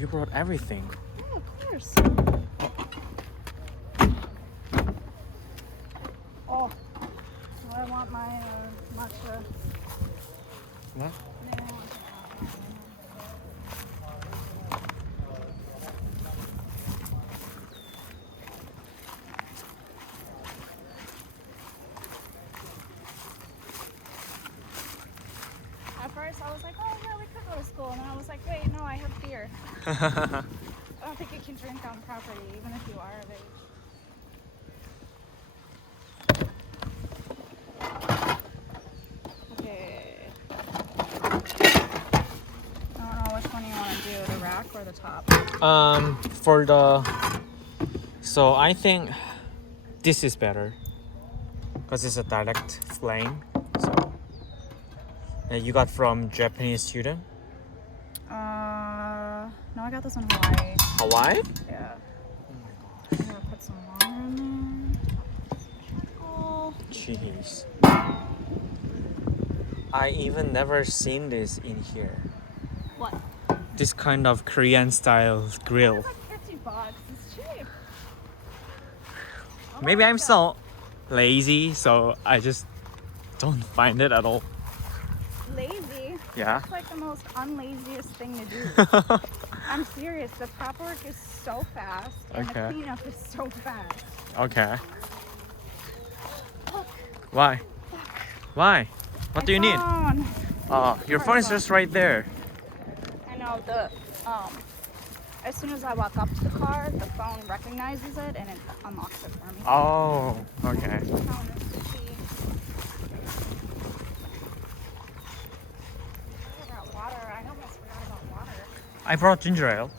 You brought everything. Yeah, of course. Oh, I want my matcha. What? Yeah, I want some coffee. At first, I was like, oh yeah, we could go to school. And then I was like, wait, no, I have beer. I don't think you can drink on property, even if you are of age. Okay. I don't know which one you want to do, the rack or the top. For the... So I think this is better. Because it's a direct flame. So... you got from Japanese student? No, I got this in Hawaii. Hawaii? Yeah. Oh my god. I'm gonna put some water in there. Charcoal. Jeez. I even never seen this in here. What? This kind of Korean style grill. It's like $50. It's cheap. Oh Maybe my I'm God. so lazy, so I just don't find it at all. Lazy. Yeah. It's like the most unlaziest thing to do. I'm serious. The prep work is so fast, and Okay. the cleanup is so fast. Okay. Look, Why? Why? What do you need? phone. Your phone is just right there. I know the as soon as I walk up to the car, the phone recognizes it and it unlocks it for me. Oh, okay. Phone is the key. I got water. I almost forgot about water. I brought ginger ale.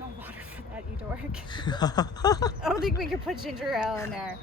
No water for that, you dork. I don't think we could put ginger ale in there.